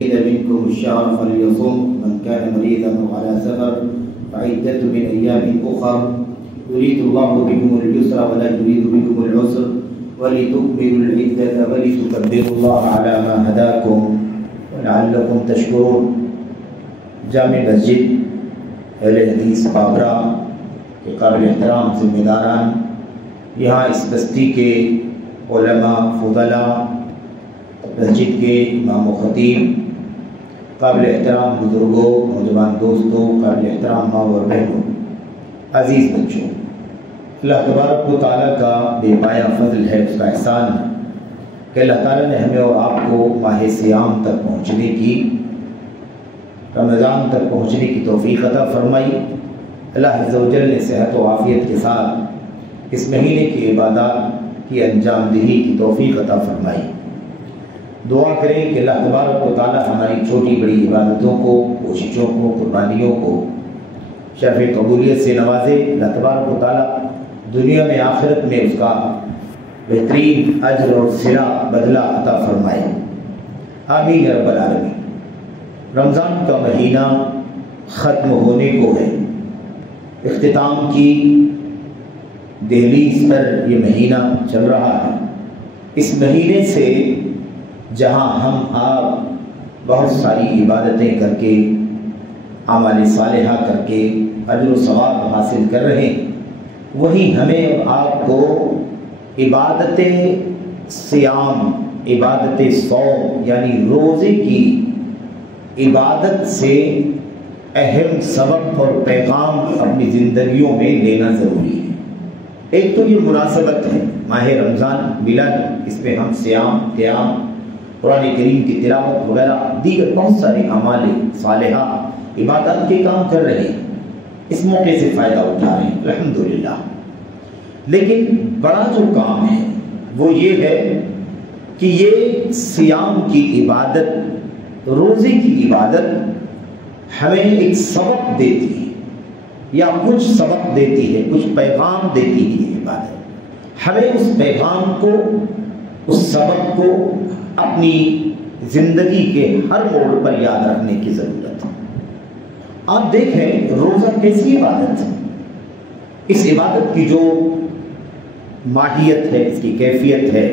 منكم الشهر فليصم من كان مريضا أو على سفر فعدة من أيام أخر يريد الله بكم اليسر ولا يريد بكم العسر ولتكملوا العدة ولتكبروا الله على ما هداكم ولعلكم تشكرون۔ جامع مسجد اہل حدیث بابرا کے قابل احترام ذمہ داران، یہاں اس بستی کے علماء فضلاء، مسجد کے امام و خطیب، قابل احترام بزرگوں، نوجوان دوستوں، قابل احترام ماں اور بہنوں، عزیز بچوں، اللہ تبارک و تعالیٰ کا بے پایا فضل ہے، اس کا احسان ہے کہ اللہ تعالیٰ نے ہمیں اور آپ کو ماہ صیام تک پہنچنے کی، رمضان تک پہنچنے کی توفیق عطا فرمائی۔ اللہ عز و جل نے صحت و عافیت کے ساتھ اس مہینے کی عبادات کی انجام دہی کی توفیق عطا فرمائی۔ دعا کریں کہ اللہ تبارک و تعالیٰ ہماری چھوٹی بڑی عبادتوں کو، کوششوں کو، قربانیوں کو شرف قبولیت سے نوازے۔ اللہ تبارک و تعالیٰ دنیا میں آخرت میں اس کا بہترین اجر اور صلہ بدلہ عطا فرمائے، آمین یا رب العالمین۔ رمضان کا مہینہ ختم ہونے کو ہے، اختتام کی دہلیز پر یہ مہینہ چل رہا ہے۔ اس مہینے سے جہاں ہم آپ بہت ساری عبادتیں کر کے، اعمال صالحہ کر کے اجر و ثواب حاصل کر رہے ہیں، وہیں ہمیں اور آپ کو عبادت صیام، عبادت صوم یعنی روزے کی عبادت سے اہم سبق اور پیغام اپنی زندگیوں میں لینا ضروری ہے۔ ایک تو یہ مناسبت ہے، ماہ رمضان ملا، اس میں ہم صیام، قیام، قرآن کریم کی تلاوت وغیرہ دیگر بہت سارے اعمال صالحہ عبادات کے کام کر رہے ہیں، اس موقع سے فائدہ اٹھا رہے ہیں الحمدللہ۔ لیکن بڑا جو کام ہے وہ یہ ہے کہ یہ صیام کی عبادت، روزے کی عبادت ہمیں ایک سبق دیتی ہے، یا کچھ سبق دیتی ہے، کچھ پیغام دیتی ہے۔ یہ عبادت ہمیں اس پیغام کو، اس سبق کو اپنی زندگی کے ہر موڑ پر یاد رکھنے کی ضرورت ہے۔ آپ دیکھیں روزہ کیسی عبادت ہے، اس عبادت کی جو ماہیت ہے، اس کی کیفیت ہے،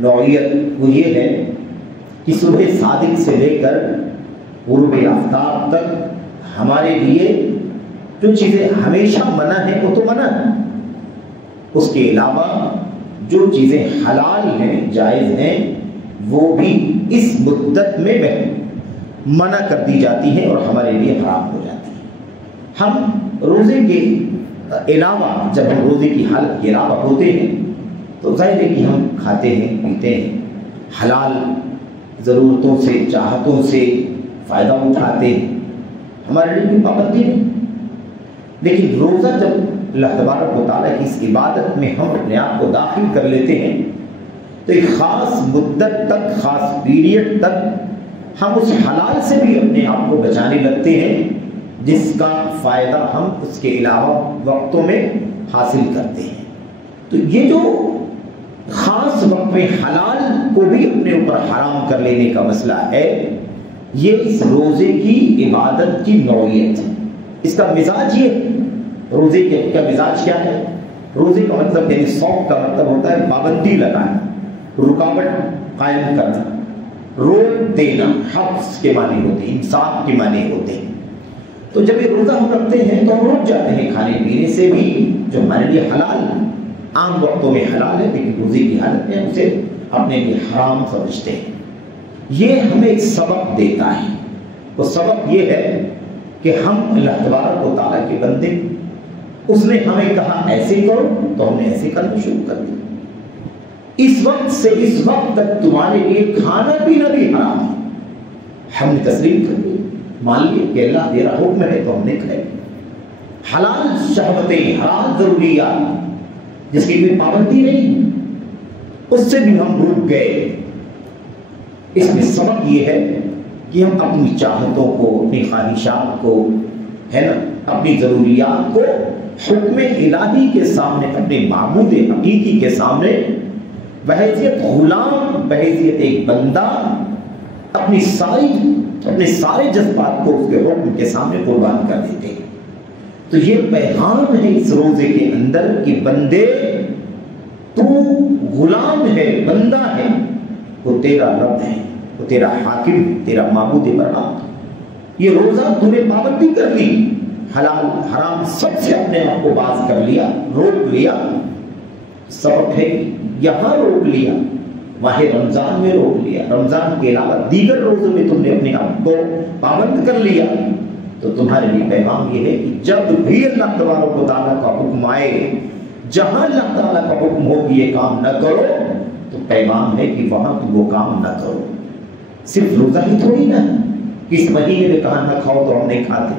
نوعیت، وہ یہ ہے کہ صبح صادق سے لے کر غروب آفتاب تک ہمارے لیے جو چیزیں ہمیشہ منع ہیں وہ تو منع ہیں، اس کے علاوہ جو چیزیں حلال ہیں، جائز ہیں، وہ بھی اس مدت میں منع کر دی جاتی ہیں اور ہمارے لیے حرام ہو جاتی ہیں۔ ہم روزے کے علاوہ، جب ہم روزے کی حالت کے علاوہ ہوتے ہیں تو ظاہر ہے کہ ہم کھاتے ہیں، پیتے ہیں، حلال ضرورتوں سے، چاہتوں سے فائدہ اٹھاتے ہیں، ہمارے لیے کوئی پابندی نہیں۔ لیکن روزہ جب اللہ تبارک و تعالیٰ کی اس عبادت میں ہم اپنے آپ کو داخل کر لیتے ہیں تو ایک خاص مدت تک، خاص پیریڈ تک ہم اس حلال سے بھی اپنے آپ کو بچانے لگتے ہیں جس کا فائدہ ہم اس کے علاوہ وقتوں میں حاصل کرتے ہیں۔ تو یہ جو خاص وقت میں حلال کو بھی اپنے اوپر حرام کر لینے کا مسئلہ ہے، یہ اس روزے کی عبادت کی نوعیت ہے۔ اس کا مزاج یہ، روزے کا مزاج کیا ہے؟ روزے کا مطلب یعنی صوم کا مطلب ہوتا ہے پابندی لگانا، رکاوٹ قائم کرنا، روک دینا، حبس کے معنی ہوتے ہیں، امساک کے معنی ہوتے ہیں۔ تو جب یہ روزہ ہم رکھتے ہیں تو ہم رک جاتے ہیں کھانے پینے سے بھی، جو ہمارے لیے حلال ہے، عام وقتوں میں حلال ہے، لیکن روزے کی حالت میں ہم اسے اپنے لیے حرام سمجھتے ہیں۔ یہ ہمیں ایک سبق دیتا ہے، وہ سبق یہ ہے کہ ہم اللہ تبارک و تعالیٰ کے بندے، اس نے ہمیں کہا ایسے کرو تو ہم نے ایسے کرنا شروع کر دیا۔ اس وقت سے اس وقت تک تمہارے لیے کھانا پینا بھی حرام ہے، ہم نے تسلیم کر دی، مان لیے کہ اللہ تیرا حکم ہے تو ہم نے کھائے۔ حلال شہوتیں، حلال ضروریات جس کی کوئی پابندی نہیں، اس سے بھی ہم رک گئے۔ اس میں سبق یہ ہے کہ ہم اپنی چاہتوں کو، اپنی خواہشات کو، ہے نا، اپنی ضروریات کو حکم الہی کے سامنے، اپنے معبود حقیقی کے سامنے بحیثیت غلام، بحیثیت ایک بندہ اپنے سارے جذبات کو اس کے حکم کے سامنے قربان کر دیتے ہیں۔ تو یہ پیغام ہے اس روزے کے اندر کہ بندے تو غلام ہے، بندہ ہے، وہ تیرا رب ہے، وہ تیرا حاکم ہے، تیرا معبود برحق۔ یہ روزہ تمہیں پابندی کر لی، حلال حرام سب سے اپنے آپ کو باز کر لیا، روک لیا۔ سبق ہے یہاں روک لیا، ماہ رمضان میں روک لیا، رمضان کے علاوہ دیگر روزوں میں تم نے اپنے آپ کو پابند کر لیا، تو تمہارے لیے پیغام یہ ہے کہ جب بھی اللہ تبارک و تعالیٰ کا حکم آئے، جہاں اللہ تعالیٰ کا حکم ہو کہ یہ کام نہ کرو، تو پیغام ہے کہ وہاں تم وہ کام نہ کرو۔ صرف روزہ ہی تھوڑی نا، کس مہینے میں کہا نہ کھاؤ تو ہم نہیں کھاتے،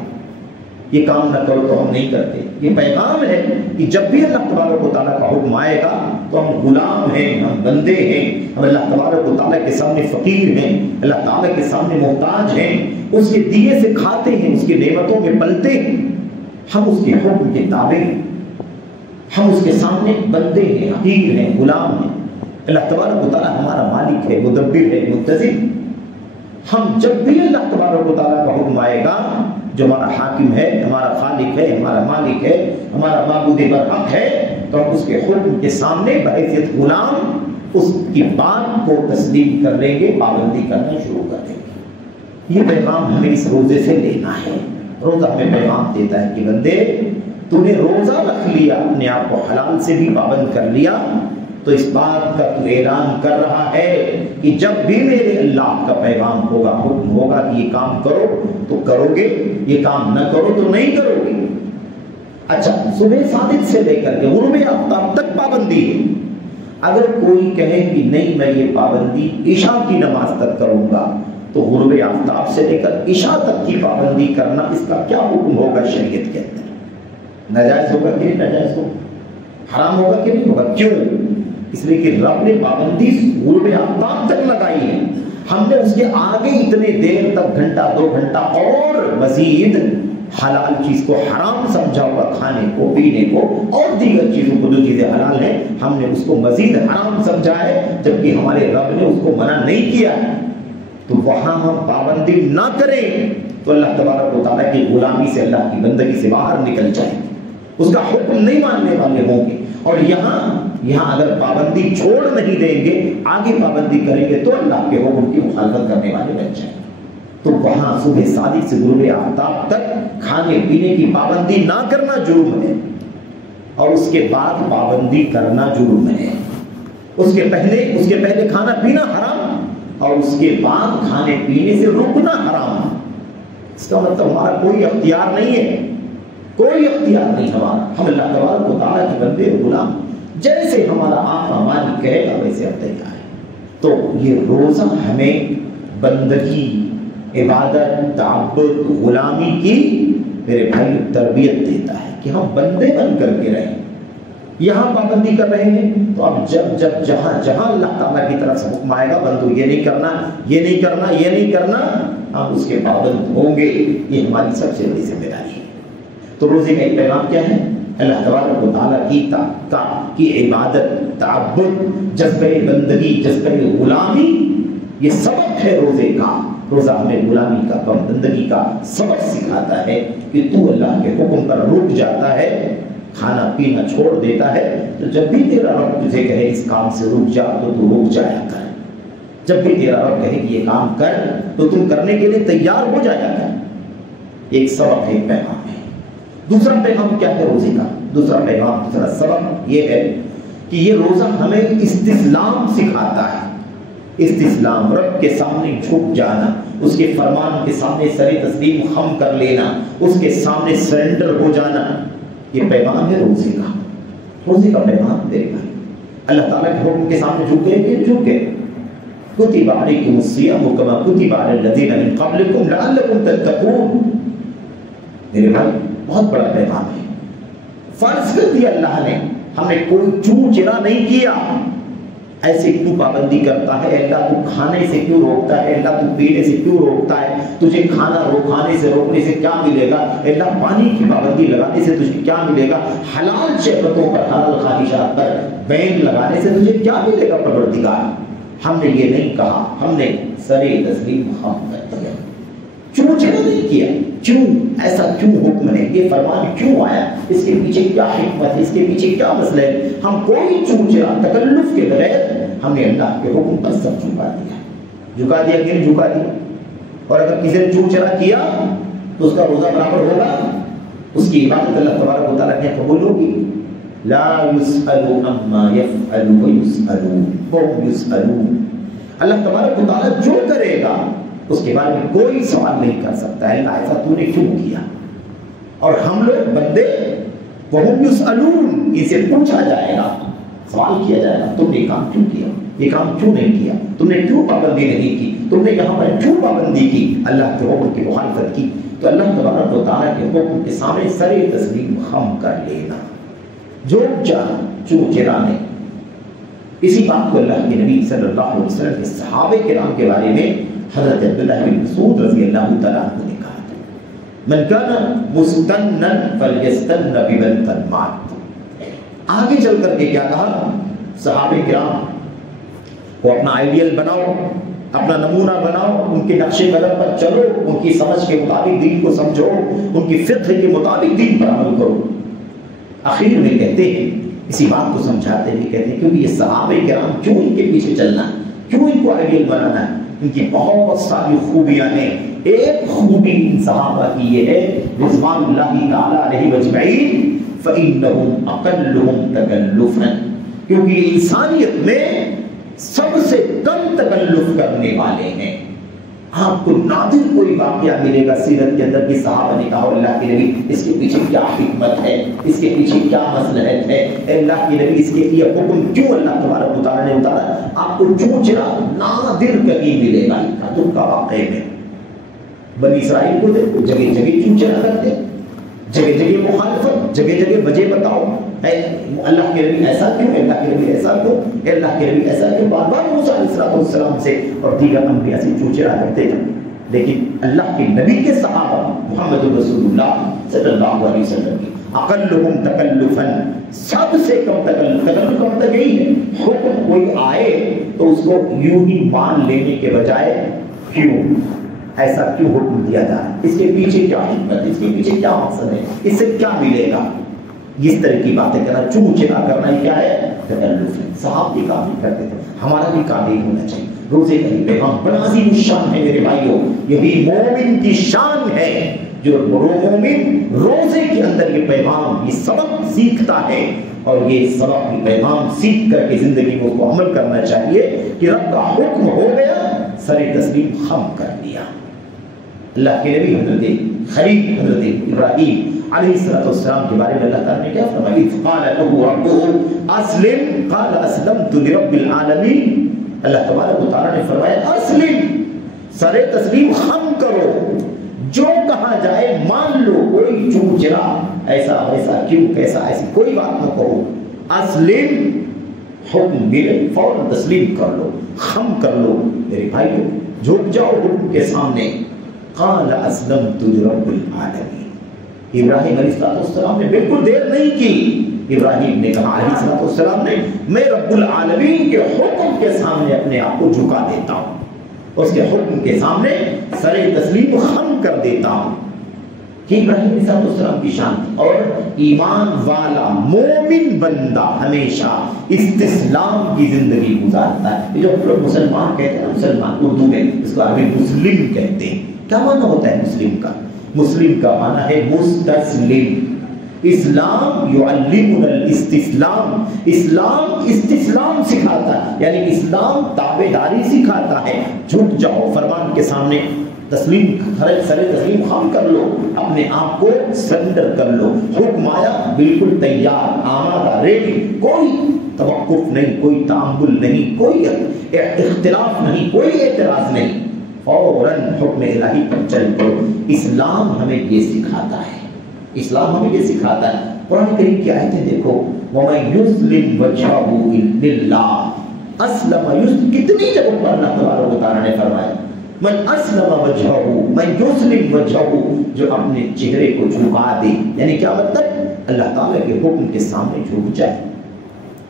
یہ کام نہ کرو تو ہم نہیں کرتے۔ یہ پیغام ہے کہ جب بھی اللہ تبارک و تعالیٰ کا حکم آئے گا تو ہم غلام ہیں، ہم بندے ہیں، ہم اللہ تبارک و تعالیٰ کے سامنے فقیر ہیں، اللہ تعالیٰ کے سامنے محتاج ہیں، اس کے دیے سے کھاتے ہیں، اس کی نعمتوں میں پلتے ہیں، ہم اس کے حکم کے تابع ہیں، ہم اس کے سامنے بندے ہیں، حقیر ہیں، غلام ہیں۔ اللہ تبارک و تعالیٰ ہمارا مالک ہے، مدبر ہے، منتظم۔ ہم جب بھی اللہ تبارک و تعالیٰ کا حکم آئے گا، جو ہمارا حاکم ہے، ہمارا خالق ہے، ہمارا مالک ہے، ہمارا معبود برحق ہے، تو ہم اس کے حکم کے سامنے بحیثیت غلام اس کی بات کو تسلیم کر لیں گے، پابندی کرنا شروع کر دیں گے۔ یہ پیغام ہمیں اس روزے سے لینا ہے۔ روزہ ہمیں پیغام دیتا ہے کہ بندے تو نے روزہ رکھ لیا، اپنے آپ کو حلال سے بھی پابند کر لیا، تو اس بات کا تو اعلان کر رہا ہے کہ جب بھی میرے اللہ کا پیغام ہوگا، حکم ہوگا کہ یہ کام کرو تو کرو گے، یہ کام نہ کرو تو نہیں کرو گے۔ اچھا، صبح صادق سے لے کر کے غروب آفتاب تک پابندی ہے۔ اگر کوئی کہے کہ نہیں میں یہ پابندی عشاء کی نماز تک کروں گا، تو غروب آفتاب سے لے کر عشاء تک کی پابندی کرنا، اس کا کیا حکم ہوگا شریعت کے اندر؟ ناجائز ہوگا کہ نہیں ناجائز ہوگا؟ حرام ہوگا کہ نہیں ہوگا؟ کیوں؟ اس لیے کہ رب نے پابندی غروب آفتاب تک لگائی ہے، ہم نے اس کے آگے اتنے دیر تک، گھنٹہ 2 گھنٹہ اور مزید حلال چیز کو حرام سمجھا ہوا، کھانے کو، پینے کو اور دیگر چیزوں کو، جو چیزیں حلال ہیں ہم نے اس کو مزید حرام سمجھا ہے، جبکہ ہمارے رب نے اس کو منع نہیں کیا ہے۔ تو وہاں ہم پابندی نہ کریں تو اللہ تبارک و تعالیٰ کی غلامی سے، اللہ کی بندگی سے باہر نکل جائیں گے، اس کا حکم نہیں ماننے والے ہوں گے۔ اور یہاں اگر پابندی چھوڑ نہیں دیں گے، آگے پابندی کریں گے، تو اللہ کے حکم کی مخالفت کرنے والے بن جائیں گے۔ تو وہاں صبح صادق سے غروب آفتاب تک کھانے پینے کی پابندی نہ کرنا جرم ہے، اور اس کے بعد پابندی کرنا جرم ہے۔ اس کے پہلے کھانا پینا حرام، اور اس کے بعد کھانے پینے سے رکنا حرام۔ اس کا مطلب ہمارا کوئی اختیار نہیں ہے، کوئی اختیار نہیں ہمارا، ہم اللہ تبارک و تعالیٰ کے بندے غلام، جیسے ہمارا آقا مالک کہے گا ویسے ہم تیار ہیں۔ تو یہ روزہ ہمیں بندگی، عبادت، تعبد، غلامی کی میرے بھائی تربیت دیتا ہے کہ ہم بندے بن کر کے رہیں۔ یہاں پابندی کر رہے ہیں تو اب جب جہاں اللہ تعالیٰ کی طرف سے حکم آئے گا، بندو یہ نہیں کرنا، یہ نہیں کرنا، یہ نہیں کرنا، ہم اس کے پابند ہوں گے۔ یہ ہماری سب سے بڑی ذمہ داری ہے۔ تو روزے کا ایک پیغام کیا ہے؟ اللہ تبارک و تعالیٰ کی عبادت، تعبد، جذبہ بندگی، جذبہ غلامی، یہ سبق ہے روزے کا۔ روزہ ہمیں غلامی کا، بندگی کا سبق سکھاتا ہے کہ تو اللہ کے حکم پر رک جاتا ہے، کھانا پینا چھوڑ دیتا ہے، تو جب بھی تیرا رب تجھے کہے اس کام سے رک جا تو تو رک جایا کر۔ جب بھی تیرا رب کہے کہ یہ کام کر تو تم کرنے کے لیے تیار ہو جایا کر۔ ایک سبق ہے، ایک پیغام ہے۔ دوسرا پیغام کیا ہے روزے کا؟ دوسرا پیغام، دوسرا سبق یہ ہے کہ یہ روزہ ہمیں استسلام سکھاتا ہے۔ استسلام، رب کے سامنے جھک جانا، اس کے فرمان کے سامنے سر تسلیم خم کر لینا، اس کے سامنے سرنڈر ہو جانا، یہ پیغام ہے روزے کا۔ روزے کا پیغام میرے بھائی، اللہ تعالیٰ کے حکم کے سامنے جھکے کہ جھکے۔ کتب علیکم الصیام کما کتب علی الذین من قبلکم لعلکم تتقون۔ میرے بھائی بہت بڑا پیغام ہے۔ فرض کر دیا اللہ نے، ہمیں کوئی چور چرا نہیں کیا۔ ایسے کیوں پابندی کرتا ہے اللہ؟ تو کھانے سے کیوں روکتا ہے اللہ؟ تو پینے سے کیوں روکتا ہے؟ تجھے کھانا کھانے سے روکنے سے کیا ملے گا اللہ؟ پانی کی پابندی لگانے سے تجھے کیا ملے گا؟ حلال شہوتوں پر، حلال خواہشات پر بین لگانے سے تجھے کیا ملے گا پروردگار؟ ہم نے یہ نہیں کہا، ہم نے سرے تسلیم خم کر دیا، چوچنا نہیں کیا۔ کیوں ایسا کیوں حکم ہے، یہ فرمان کیوں آیا، اس کے پیچھے کیا حکمت ہے، اس کے پیچھے کیا مسئلہ ہے؟ ہم کوئی چوچنا تکلف کے بغیر ہم نے اللہ کے حکم پر سب جھکا دیا کہ نہیں جھکا دیا؟ اور اگر کسی نے چوچنا کیا تو اس کا روزہ برابر ہوگا، اس کی عبادت اللہ تبارک و تعالیٰ نے قبول ہوگی۔ لا يسأل عما يفعل ويسأل وهم يسألون، اللہ تبارک و تعالیٰ جو کرے گا اس کے بارے میں کوئی سوال نہیں کر سکتا ہے، اللہ ایسا تو نے کیوں کیا؟ اور ہم لوگ بندے وهم يسألون، ان سے پوچھا جائے گا، سوال کیا جائے گا، تم نے کام کیوں کیا، یہ کام کیوں نہیں کیا، تم نے کیوں پابندی نہیں کی، تم نے یہاں پر کیوں پابندی کی، اللہ کے حکم کی مخالفت کی۔ تو اللہ تبارک و تعالیٰ کے حکم کے سامنے سر تسلیم خم کر لینا، جو چاہ چوچرا نہیں۔ اسی بات کو اللہ کے نبی صلی اللہ علیہ وسلم کے صحابہ کرام کے بارے میں حضرت عبداللہ بن مسعود رضی اللہ تعالیٰ عنہ نے کہا تھا، من کان مستنا فلیستن بمن قد مات۔ آگے چل کر کے کیا کہا؟ صحابہ کرام کو اپنا آئیڈیل بناؤ، اپنا نمونہ بناؤ، ان کے نقش قدم پر چلو، ان کی سمجھ کے مطابق دین کو سمجھو، ان کی فقہ کے مطابق دین پر عمل کرو۔ آخر میں کہتے ہیں، اسی بات کو سمجھاتے ہوئے کہتے ہیں، کیونکہ یہ صحابہ کرام کیوں ان کے پیچھے چلنا ہے، کیوں ان کو آئیڈیل بنانا ہے؟ ان کی بہت ساری خوبیاں ہیں۔ ایک خوبی ان صحابہ کی یہ ہے، رضوان اللہ تعالیٰ علیہ اجمعین، فإنهم أقلهم تکلفا، کیونکہ انسانیت میں سب سے کم تکلف کرنے والے ہیں۔ آپ کو نادر کوئی واقعہ ملے گا سیرت کے اندر کہ صحابہ نے کہا اللہ کے نبی اس کے پیچھے کیا حکمت ہے، اس کے پیچھے کیا مصلحت ہے، اے اللہ کے نبی اس کے لیے حکم کیوں اللہ تبارک و تعالیٰ نے اتارا؟ آپ کو چوچرا نادر کبھی ملے گا تم کا واقعے میں۔ بنی اسرائیل کو دیکھو، جگہ جگہ چوچرا کرتے، جگہ جگہ مخالفت، جگہ جگہ وجہ بتاؤ، اے اللہ کے نبی ایسا کیوں، اللہ کے نبی ایسا کیوں، اے اللہ کے نبی ایسا کیوں، بار بار موسیٰ علیہ السلام سے اور دیگر انبیاء سے چوچرا کرتے تھے۔ لیکن اللہ کے نبی کے صحابہ محمد رسول اللہ صلی اللہ علیہ وسلم کی اقلهم تکلفا، سب سے کم تکلف کا مطلب یہی ہے، حکم کوئی آئے تو اس کو یوں ہی مان لینے کے بجائے کیوں ایسا کیوں حکم دیا جا رہا ہے، اس کے پیچھے کیا حکمت ہے، اس کے پیچھے کیا مقصد ہے، اس سے کیا ملے گا، اس طرح کی باتیں کرنا، چوچرا کرنا یہ کیا ہے؟ تکلف ہے۔ صحابہ بھی کام نہیں کرتے تھے، ہمارا بھی کام نہیں ہونا چاہیے۔ روزے کا یہ پیغام بڑا عظیم الشان ہے میرے بھائیوں، یہی مومن کی شان ہے، جو مومن روزے کے اندر یہ پیغام، یہ سبق سیکھتا ہے، اور یہ سبق یہ پیغام سیکھ کر کے زندگی میں اس کو عمل کرنا چاہیے کہ رب کا حکم ہو گیا، سر تسلیم خم کر دیا۔ اللہ کے نبی حضرت خلیل حضرت ابراہیم علیہ السلام کے بارے میں اللہ تعالیٰ نے کیا فرمایا؟ اذ قال له ربه اسلم قال اسلمت لرب العالمین۔ اللہ تبارک و تعالیٰ نے فرمایا اسلم، سر تسلیم خم کرو، جو کہا جائے مان لو، کوئی چوچرا ایسا ویسا کیوں کیسا ایسی کوئی بات نہ کرو۔ اسلم، حکم ملے فوراً تسلیم کر لو، خم کر لو۔ میرے بھائیو جھک جاؤ حکم کے سامنے۔ قال اسلمت لرب العالمین، ابراہیم علیہ السلام نے بالکل دیر نہیں کی، ابراہیم نے کہا علیہ السلام نے، میں رب العالمین کے حکم کے سامنے اپنے آپ کو جھکا دیتا ہوں، اس کے حکم کے سامنے سر تسلیم خم کر دیتا ہوں۔ کہ ابراہیم علیہ السلام کی شان تھی۔ اور ایمان والا مومن بندہ ہمیشہ استسلام کی زندگی گزارتا ہے۔ یہ جو ہم لوگ مسلمان کہتے ہیں، مسلمان اردو میں اس کو عربی مسلم کہتے ہیں۔ کیا معنی ہوتا ہے مسلم کا؟ مسلم کا معنی ہے مستسلم۔ اسلام یعلمنا الاستسلام، اسلام استسلام سکھاتا ہے، یعنی اسلام تابعداری سکھاتا ہے۔ جھک جاؤ فرمان کے سامنے، تسلیم سر تسلیم خم کر لو، اپنے آپ کو سرنڈر کر لو۔ حکم آیا بالکل تیار، آمادہ، ریڈی، کوئی توقف نہیں، کوئی تعامل نہیں، کوئی اختلاف نہیں، کوئی اعتراض نہیں، فوراً حکم الہی پر چل پڑو۔ اسلام ہمیں یہ سکھاتا ہے، اسلام ہمیں یہ سکھاتا ہے۔ قرآن کریم کی آیتیں دیکھو، وَمَن يُسْلِمْ وَجْهَهُ لِلَّهِ أَسْلَمَ يُسْلِمْ، کتنی جگہوں پر اللہ تبارک و تعالیٰ نے فرمایا من اسلم وجهه من يسلم وجهه، جو اپنے چہرے کو جھکا دے، یعنی کیا مطلب؟ اللہ تعالیٰ کے حکم کے سامنے جھک جائے،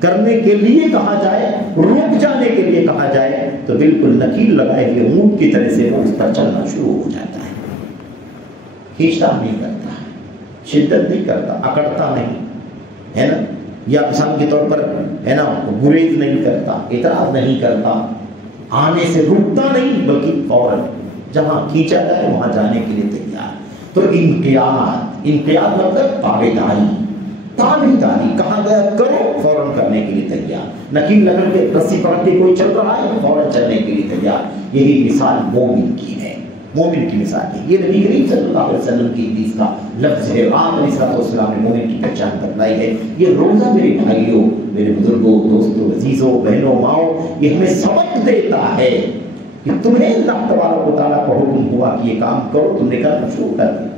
کرنے کے لیے کہا جائے، رک جانے کے لیے کہا جائے، تو بالکل نکیل لگائے ہوئے اونٹ کی طرح سے وہ اس پر چلنا شروع ہو جاتا ہے۔ کھینچتا نہیں کرتا، شدت نہیں کرتا، اکڑتا نہیں ہے نا، یا مثال کے طور پر ہے نا گریز نہیں کرتا، اعتراض نہیں کرتا، آنے سے رکتا نہیں، بلکہ فوراً جہاں کھینچا جائے وہاں جانے کے لیے تیار۔ تو انقیاد مطلب تابعداری، کہاں گیا کرو، فوراً کرنے کے لیے تیار۔ نکیل لگا کے رسی پکڑ کے کوئی چل رہا ہے، فوراً چلنے کے لیے تیار۔ یہی مثال مومن کی ہے، مومن کی مثال ہے۔ یہ نبی کریم صلی اللہ علیہ وسلم کی حدیث کا لفظ ہے۔ آپ علیہ الصلوۃ والسلام نے مومن کی پہچان بتلائی ہے۔ یہ روزہ میرے بھائیوں، میرے بزرگوں، دوستوں، عزیزوں، بہنوں، ماؤں، یہ ہمیں سبق دیتا ہے کہ تمہیں اللہ تبارک و تعالیٰ کا حکم ہوا کہ یہ کام کرو، تم نے کرنا شروع کر دیا۔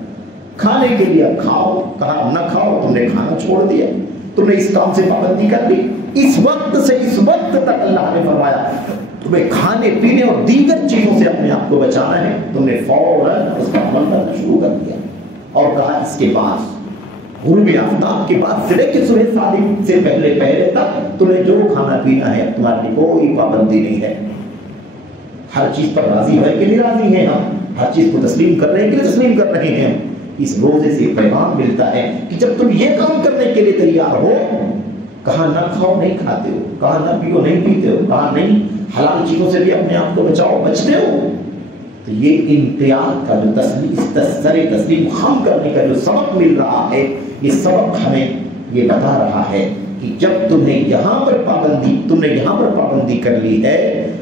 کھانے کے لیے کھاؤ، کہا نہ کھاؤ، تم نے کھانا چھوڑ دیا، تم نے اس کام سے پابندی کر لی۔ اس وقت سے اس وقت تک اللہ نے فرمایا تمہیں کھانے پینے اور دیگر چیزوں سے اپنے آپ کو بچانا ہے، تم نے فوراً اس کا عمل کرنا شروع کر دیا۔ اور کہا اس کے بعد غروب آفتاب کے بعد سے لے کے صبح صادق سے پہلے تک تمہیں جو کھانا پینا ہے تمہاری کوئی پابندی نہیں ہے۔ ہر چیز پر راضی ہونے کے لیے راضی ہیں ہم، ہر چیز کو تسلیم کرنے کے لیے تسلیم کر رہے ہیں۔ اس روزے سے پیغام ملتا ہے کہ جب تم یہ کام کرنے کے لیے تیار ہو، کہاں نہ کھاؤ نہیں کھاتے ہو، کہاں نہ پیو نہیں پیتے ہو، کہاں نہیں حلال چیزوں سے بھی اپنے آپ کو بچاؤ بچتے ہو، تو یہ انقیاد کا جو تسلیم خم کرنے کا جو سبق مل رہا ہے، یہ سبق ہمیں یہ بتا رہا ہے کہ جب تم نے یہاں پر پابندی کر لی ہے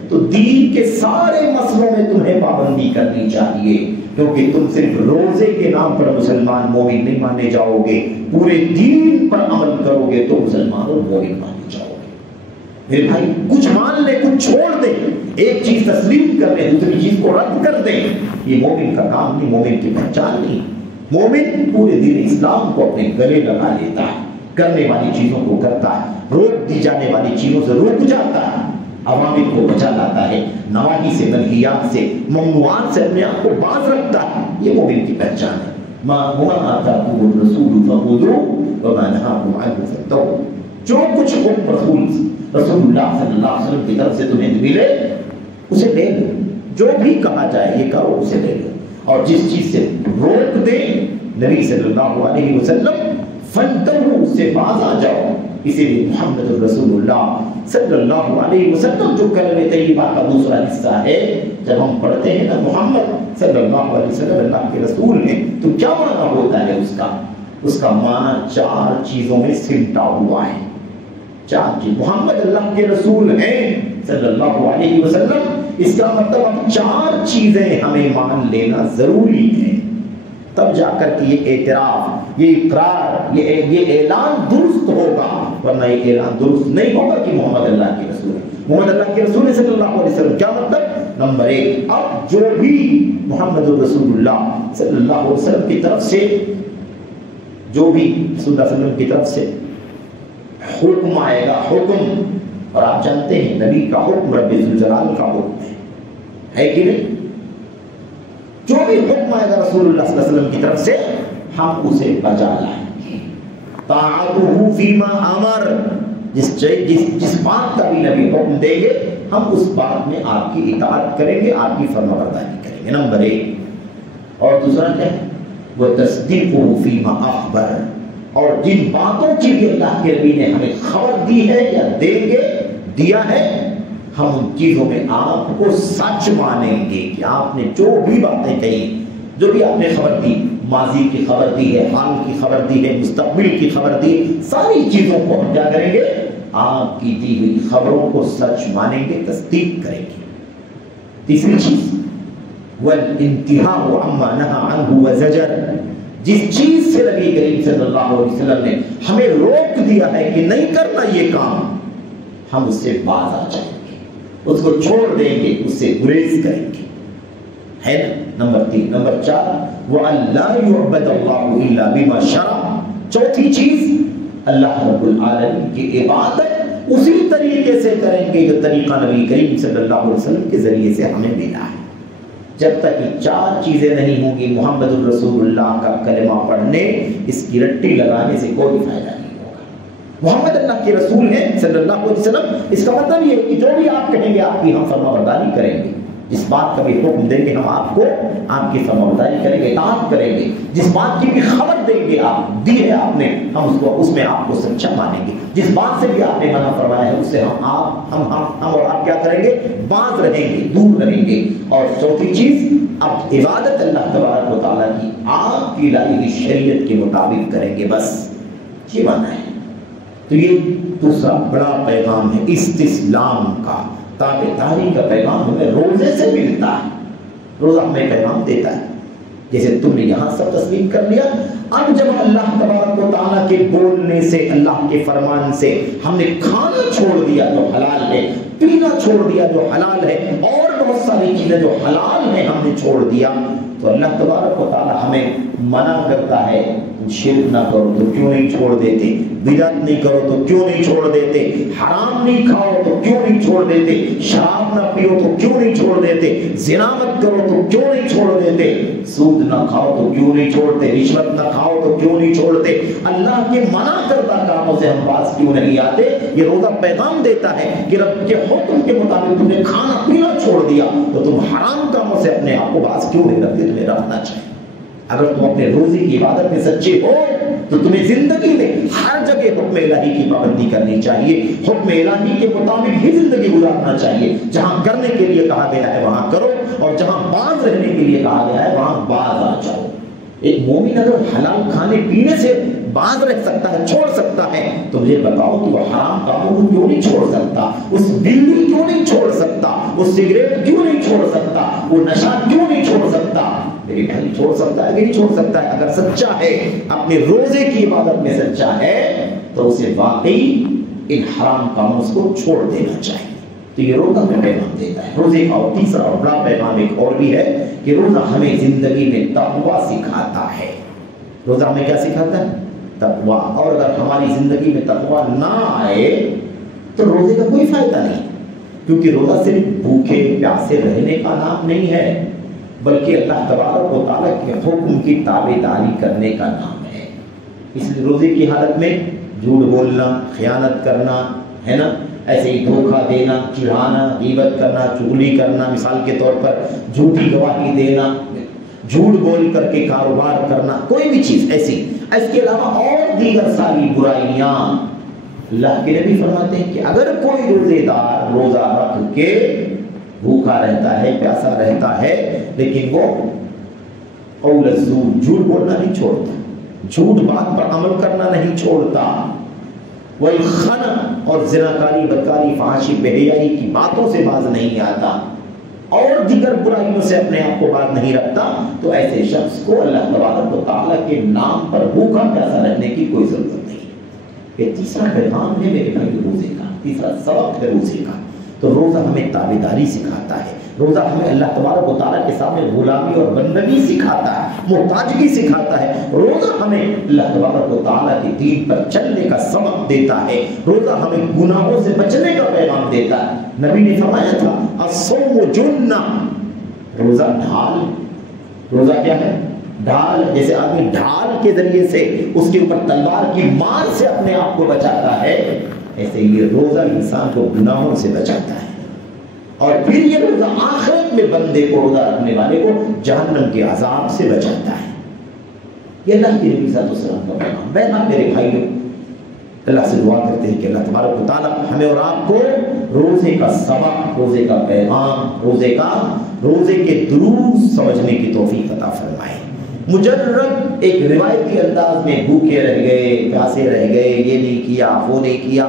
تو دین کے سارے مسئلوں میں تمہیں پابندی کرنی چاہیے، کیونکہ تم صرف روزے کے نام پر مسلمان مومن نہیں مانے جاؤ گے، پورے دین پر عمل کرو گے تو مسلمان اور مومن مانے جاؤ گے۔ میرے بھائی کچھ مان لے کچھ چھوڑ دے، ایک چیز تسلیم کر لے دوسری چیز کو رد کر دے، یہ مومن کا کام نہیں، مومن کی پہچان نہیں۔ مومن پورے دین اسلام کو اپنے گلے لگا لیتا ہے، کرنے والی چیزوں کو کرتا ہے، روک دی جانے والی چیزوں سے رک جاتا ہے، عوامل کو بچا لاتا ہے، نواہی سے منہیات سے ممنوعات سے اپنے آپ کو باز رکھتا ہے، یہ مومن کی پہچان ہے۔ ما آتاکم الرسول فخذوہ وما نہاکم عنہ فانتہوا، جو کچھ حکم رسول اللہ صلی اللہ علیہ وسلم کی طرف سے تمہیں ملے اسے لے لو، جو بھی کہا جائے یہ کرو اسے لے لو، اور جس چیز سے روک دے نبی صلی اللہ علیہ وسلم فانتہوا، اس سے باز آ جاؤ۔ اسی لیے محمد الرسول اللہ صلی اللہ علیہ وسلم جو کلمہ طیبہ کا دوسرا حصہ ہے، جب ہم پڑھتے ہیں نا محمد صلی اللہ علیہ وسلم اللہ کے رسول ہیں، تو کیا معنی ہوتا ہے اس کا معنی چار چیزوں میں سمٹا ہوا ہے۔ چار چیز، محمد اللہ کے رسول ہیں صلی اللہ علیہ وسلم، اس کا مطلب اب چار چیزیں ہمیں مان لینا ضروری ہے، تب جا کر کے یہ اعتراف، یہ اقرار، یہ اعلان درست ہوگا، ورنہ یہ اعلان درست نہیں ہوگا کہ محمد اللہ کے رسول ہے۔ محمد اللہ کے رسول صلی اللہ علیہ وسلم کیا مطلب؟ نمبر ایک، اب جو بھی محمد الرسول اللہ صلی اللہ علیہ وسلم کی طرف سے، جو بھی رسول اللہ صلی اللہ علیہ وسلم کی طرف سے حکم آئے گا، حکم، اور آپ جانتے ہیں نبی کا حکم رب ذوالجلال کا حکم ہے کہ نہیں؟ جو بھی حکم آئے گا رسول اللہ صلی اللہ علیہ وسلم کی طرف سے ہم اسے بجا لائیں گے۔ طاعتہ فیما امر، جس بات کا بھی نبی حکم دیں گے ہم اس بات میں آپ کی اطاعت کریں گے، آپ کی فرمانبرداری کریں گے، نمبر ایک۔ اور دوسرا کیا ہے؟ وہ تصدیقہ فیما اخبر، اور جن باتوں کی بھی اللہ کے نبی نے ہمیں خبر دی ہے یا دیں گے، دیا ہے، ہم ان چیزوں میں آپ کو سچ مانیں گے کہ آپ نے جو بھی باتیں کہی، جو بھی آپ نے خبر دی، ماضی کی خبر دی ہے، حال کی خبر دی ہے، مستقبل کی خبر دی، ساری چیزوں کو ہم کیا کریں گے؟ آپ کی دی ہوئی خبروں کو سچ مانیں گے، تصدیق کریں گے۔ تیسری چیز، وَالْإِنْتِهَاءُ عَمَّا نَهَى عَنْهُ وَزَجَرَ، جس چیز سے نبی کریم صلی اللہ علیہ وسلم نے ہمیں روک دیا ہے کہ نہیں کرنا یہ کام، ہم اس سے باز آ جائیں گے، اس کو چھوڑ دیں گے، اس سے گریز کریں گے، ہے نا؟ نمبر تین۔ نمبر چار، وَأَلَّا يُعْبَدَ اللَّهُ إِلَّا بِمَا شَرَعَ، چوتھی چیز، اللہ رب العالمین کی عبادت اسی طریقے سے کریں گے جو طریقہ نبی کریم صلی اللہ علیہ وسلم کے ذریعے سے ہمیں ملا ہے۔ جب تک یہ چار چیزیں نہیں ہوں گی، محمد الرسول اللہ کا کلمہ پڑھنے، اس کی رٹی لگانے سے کوئی فائدہ نہیں ہوگا۔ محمد اللہ کے رسول ہیں صلی اللہ علیہ وسلم، اس کا مطلب یہ ہے کہ جو بھی آپ کہیں گے آپ کی ہم فرما برداری کریں گے، اس بات کا بھی حکم دیں گے ہم آپ کو، آپ کی فرما برداری کریں گے، اطاعت کریں گے، جس بات کی بھی خبر دیں گے آپ دی ہے آپ نے، ہم اس کو اس میں آپ کو سچا مانیں گے، جس بات سے بھی آپ نے منع فرمایا ہے اس سے ہم اور آپ کیا کریں گے، باز رہیں گے، دور رہیں گے۔ اور چوتھی چیز، اب عبادت اللہ تبارک و تعالیٰ کی آپ کی لائی ہوئی شریعت کے مطابق کریں گے، بس یہ مانا ہے۔ تو یہ دوسرا بڑا پیغام ہے استسلام کا، تابعداری کا پیغام ہمیں روزے سے ملتا ہے۔ روزہ ہمیں پیغام دیتا ہے، جیسے تم نے یہاں سب تسلیم کر لیا، اب جب اللہ تبارک و تعالیٰ کے بولنے سے، اللہ کے فرمان سے ہم نے کھانا چھوڑ دیا جو حلال ہے، پینا چھوڑ دیا جو حلال ہے، اور بہت ساری چیزیں جو حلال ہیں ہم نے چھوڑ دیا، تو اللہ تبارک و تعالیٰ ہمیں منع کرتا ہے، شرک نہ کرو تو کیوں نہیں چھوڑ دیتے، بدعت نہیں کرو تو کیوں نہیں چھوڑ دیتے، حرام نہیں کھاؤ تو کیوں نہیں چھوڑ دیتے، شراب نہ پیو تو کیوں نہیں چھوڑ دیتے، زنا مت کرو تو کیوں نہیں چھوڑ دیتے، سود نہ کھاؤ تو کیوں نہیں چھوڑتے، رشوت نہ کھاؤ تو کیوں نہیں چھوڑتے، اللہ کے منع کردہ کاموں سے ہم باز کیوں نہیں آتے۔ یہ روزہ پیغام دیتا ہے کہ رب کے حکم کے مطابق تم نے کھانا پینا چھوڑ دیا تو تم حرام کاموں سے اپنے آپ کو باز کیوں نہیں رکھتے، تمہیں رکھنا چاہیے۔ اگر تم اپنے روزے کی عبادت میں سچے ہو تو تمہیں زندگی میں ہر جگہ حکم الہی کی پابندی کرنی چاہیے، حکم الہی کے مطابق ہی زندگی گزارنا چاہیے، جہاں کرنے کے لیے کہا گیا ہے وہاں کرو، اور جہاں باز رہنے کے لیے کہا گیا ہے وہاں باز آ جاؤ۔ ایک مومن اگر حلال کھانے پینے سے باز رہ سکتا ہے، چھوڑ سکتا ہے، تو مجھے بتاؤ کہ وہ حرام کاموں کو کیوں نہیں چھوڑ سکتا، اس بلی کیوں نہیں چھوڑ سکتا، وہ سگریٹ کیوں نہیں چھوڑ سکتا، وہ نشہ کیوں نہیں چھوڑ سکتا؟ لیکن بھائی چھوڑ سکتا ہے کہ نہیں چھوڑ سکتا ہے؟ اگر سچا ہے، اپنے روزے کی عبادت میں سچا ہے، تو اسے واقعی ان حرام کاموں کو چھوڑ دینا چاہیے۔ تو یہ روزہ ہمیں پیغام دیتا ہے روزے کا۔ اور تیسرا اور بڑا پیغام ایک اور بھی ہے کہ روزہ ہمیں زندگی میں تقویٰ سکھاتا ہے۔ روزہ ہمیں کیا سکھاتا ہے؟ تقویٰ۔ اور اگر ہماری زندگی میں تقویٰ نہ آئے تو روزے کا کوئی فائدہ نہیں، کیونکہ روزہ صرف بھوکے پیاسے رہنے کا نام نہیں ہے، بلکہ اللہ تبارک و تعالیٰ کے حکم کی تابعداری کرنے کا نام ہے۔ اس لیے روزے کی حالت میں جھوٹ بولنا، خیانت کرنا، ہے نا، ایسے ہی دھوکہ دینا، چڑھانا، غیبت کرنا، چغلی کرنا، مثال کے طور پر جھوٹی گواہی دینا، جھوٹ بول کر کے کاروبار کرنا، کوئی بھی چیز ایسی، اس کے علاوہ اور دیگر ساری برائیاں، اللہ کے نبی فرماتے ہیں کہ اگر کوئی روزے دار روزہ رکھ کے بھوکا رہتا ہے، پیاسا رہتا ہے، لیکن وہ قول الزور، جھوٹ بولنا نہیں چھوڑتا، جھوٹ بات پر عمل کرنا نہیں چھوڑتا، والخنا، اور زناکاری، بدکاری، فحاشی، بے حیائی کی باتوں سے باز نہیں آتا، اور دیگر برائیوں سے اپنے آپ کو باز نہیں رکھتا، تو ایسے شخص کو اللہ تبارک و تعالیٰ کے نام پر بھوکا پیاسا رہنے کی کوئی ضرورت نہیں۔ یہ تیسرا پیغام ہے میرے بھائی روزے کا، تیسرا سبق ہے روزے کا۔ تو روزہ ہمیں تابعداری سکھاتا ہے، روزہ ہمیں اللہ تبارک و تعالیٰ کے سامنے غلامی اور بندگی سکھاتا ہے، محتاجگی سکھاتا ہے، روزہ ہمیں اللہ تبارک و تعالیٰ کے دین پر چلنے کا سبق دیتا ہے، روزہ ہمیں گناہوں سے بچنے کا پیغام دیتا ہے۔ نبی نے فرمایا تھا الصوم جنہ، روزہ ڈھال، روزہ کیا ہے؟ ڈھال۔ جیسے آدمی ڈھال کے ذریعے سے اس کے اوپر تلوار کی مار سے اپنے آپ کو بچاتا ہے، ایسے یہ روزہ انسان کو گناہوں سے بچاتا ہے، اور پھر یہ روزہ آخرت میں بندے کو، روزہ رکھنے والے کو جہنم کے عذاب سے بچاتا ہے۔ یہ اللہ کے نبی صلی اللہ علیہ وسلم کا پیغام۔ بہرحال میرے بھائیوں، اللہ سے دعا کرتے ہیں کہ اللہ تبارک و تعالیٰ ہمیں اور آپ کو روزے کا سبق، روزے کا پیغام، روزے کے دروس سمجھنے کی توفیق عطا فرمائے۔ مجرد ایک روایتی انداز میں بھوکے رہ گئے، پیاسے رہ گئے، یہ نہیں کیا، وہ نہیں کیا،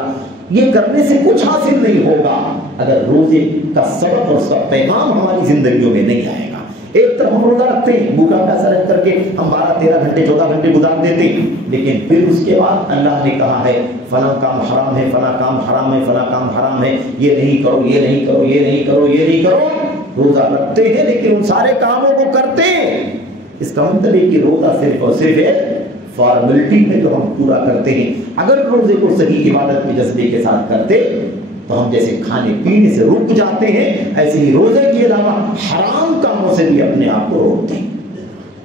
یہ کرنے سے کچھ حاصل نہیں ہوگا اگر روزے کا سبق اور اس کا پیغام ہماری زندگیوں میں نہیں آئے گا۔ ایک طرف ہم روزہ رکھتے ہیں، بھوکا پیاسا رہ کر کے ہم 12 13 گھنٹے 14 گھنٹے گزار دیتے ہیں، لیکن پھر اس کے بعد اللہ نے کہا ہے فلاں کام حرام ہے، فلاں کام حرام ہے، فلاں کام حرام ہے، یہ نہیں کرو، یہ نہیں کرو، یہ نہیں کرو، یہ نہیں کرو۔ روزہ رکھتے ہیں لیکن ان سارے کاموں کو کرتے ہیں، اس کا مطلب ہے کہ روزہ صرف اور صرف ایک فارمیلٹی ہے جو ہم پورا کرتے ہیں۔ اگر روزے کو صحیح عبادت کے جذبے کے ساتھ کرتے تو ہم جیسے کھانے پینے سے رک جاتے ہیں، ایسے ہی روزے کے علاوہ حرام کاموں سے بھی اپنے آپ کو روکتے ہیں۔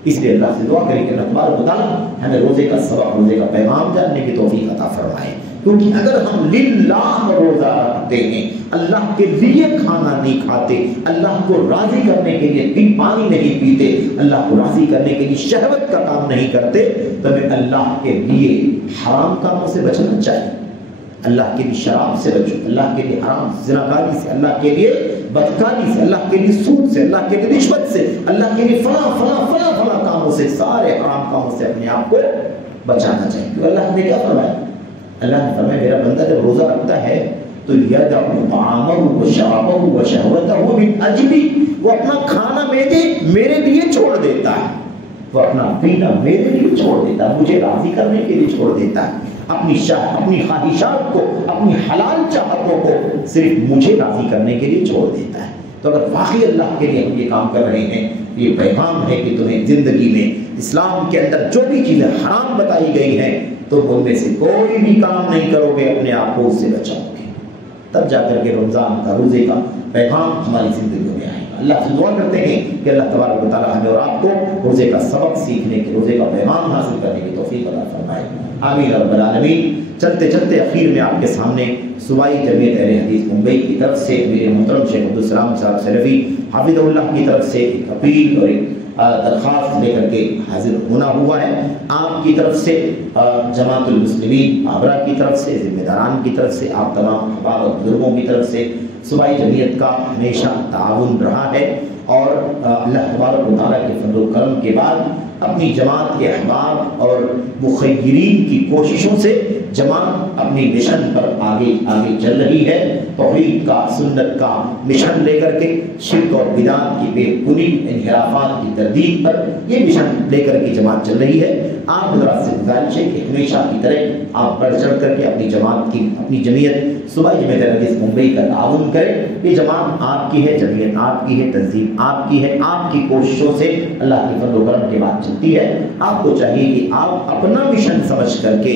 اس لیے اللہ سے دعا کریں کہ اللہ تبارک و تعالیٰ ہمیں روزے کا سبق، روزے کا پیغام جاننے کی توفیق عطا فرمائے۔ کیونکہ اگر ہم للہ روزہ رکھتے ہیں، اللہ کے لیے کھانا نہیں کھاتے، اللہ کو راضی کرنے کے لیے پانی نہیں پیتے، اللہ کو راضی کرنے کے لیے شہوت کا کام نہیں کرتے، تو ہمیں اللہ کے لیے حرام کاموں سے بچنا چاہیے۔ اللہ کے لیے شراب سے بچو، اللہ کے لیے حرام زناکاری سے، اللہ کے لیے بدکاری سے، اللہ کے لیے سود سے، اللہ کے لیے رشوت سے، اللہ کے لیے فلاں فلاں فلاں فلاں کاموں سے، سارے حرام کاموں سے اپنے آپ کو بچانا چاہیے۔ تو اللہ نے کیا فرمایا؟ اللہ نے فرمایا میرا بندہ جب روزہ رکھتا ہے تو یدع طعامہ وشرابہ وشہوتہ من اجلی، وہ اپنا کھانا میرے لیے چھوڑ دیتا ہے، وہ اپنا پینا میرے لیے چھوڑ دیتا ہے، مجھے راضی کرنے کے لیے چھوڑ دیتا ہے، اپنی خواہشات کو، اپنی حلال چاہتوں کو صرف مجھے راضی کرنے کے لیے چھوڑ دیتا ہے۔ تو اگر واقعی اللہ کے لیے ہم یہ کام کر رہے ہیں، یہ پیغام ہے کہ تمہیں زندگی میں اسلام کے اندر جو بھی چیزیں حرام بتائی گئی ہیں تو ان میں سے کوئی بھی کام نہیں کرو گے، اپنے آپ کو اس سے بچاؤ گے، تب جا کر کے رمضان کا روزے کا پیغام ہماری زندگیوں میں آئے گا۔ اللہ سے دعا کرتے ہیں کہ اللہ تبارک و تعالی ہمیں اور آپ کو روزے کا سبق سیکھنے کے، روزے کا پیغام حاصل کرنے کی توفیق عطا فرمائے، آمین رب العالمین۔ چلتے چلتے اخیر میں آپ کے سامنے صوبائی جمعیت اہل حدیث ممبئی کی طرف سے میرے محترم شیخ عبدالسلام صاحب سلفی حافظ اللہ کی طرف سے ایک اپیل اور ایک درخواست لے کر کے حاضر ہونا ہوا ہے۔ آپ کی طرف سے، جماعت المسلمین آبرا کی طرف سے، ذمہ داران کی طرف سے، آپ تمام احباب اور بزرگوں کی طرف سے صوبائی جمعیت کا ہمیشہ تعاون رہا ہے، اور اللہ تبارک و تعالیٰ کے فضل و کرم کے بعد اپنی جماعت کے احباب اور مخیرین کی کوششوں سے جماعت اپنی مشن پر آگے چل رہی ہے۔ توحید کا، سنت کا مشن لے کر کے شرک اور بدعت کی بے بنی انحرافات کی تردید پر یہ مشن لے کر کے جماعت چل رہی ہے۔ آپ حضرات سے گزارش ہے کہ ہمیشہ کی طرح آپ بڑھ چڑھ کر کے اپنی جماعت کی، اپنی جمعیت صوبائی جمعیت اہل حدیث ممبئی کا تعاون کریں۔ یہ جماعت آپ کی ہے، جمعیت آپ کی ہے، تنظیم آپ کی ہے، آپ کی کوششوں سے اللہ کے فضل و کرم کے بعد چلتی ہے۔ آپ کو چاہیے کہ آپ اپنا مشن سمجھ کر کے،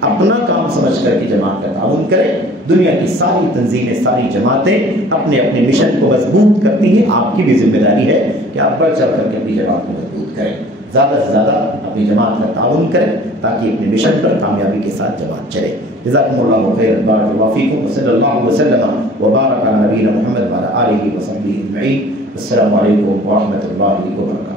اپنا کام سمجھ کر کے جماعت کا تعاون کریں۔ دنیا کی ساری تنظیمیں، ساری جماعتیں اپنے اپنے مشن کو مضبوط کرتی ہیں، آپ کی بھی ذمہ داری ہے کہ آپ بڑھ چڑھ کر کے اپنی جماعت کو مضبوط کریں، زیادہ سے زیادہ اپنی جماعت کا تعاون کریں تاکہ اپنے مشن پر کامیابی کے ساتھ جماعت چلے۔ جزاکم اللہ خیر، بارک اللہ فیکم، وصلی اللہ وسلم وبارک علی نبینا محمد وعلی آلہ وصحبہ اجمعین۔ السلام علیکم ورحمۃ اللہ وبرکاتہ۔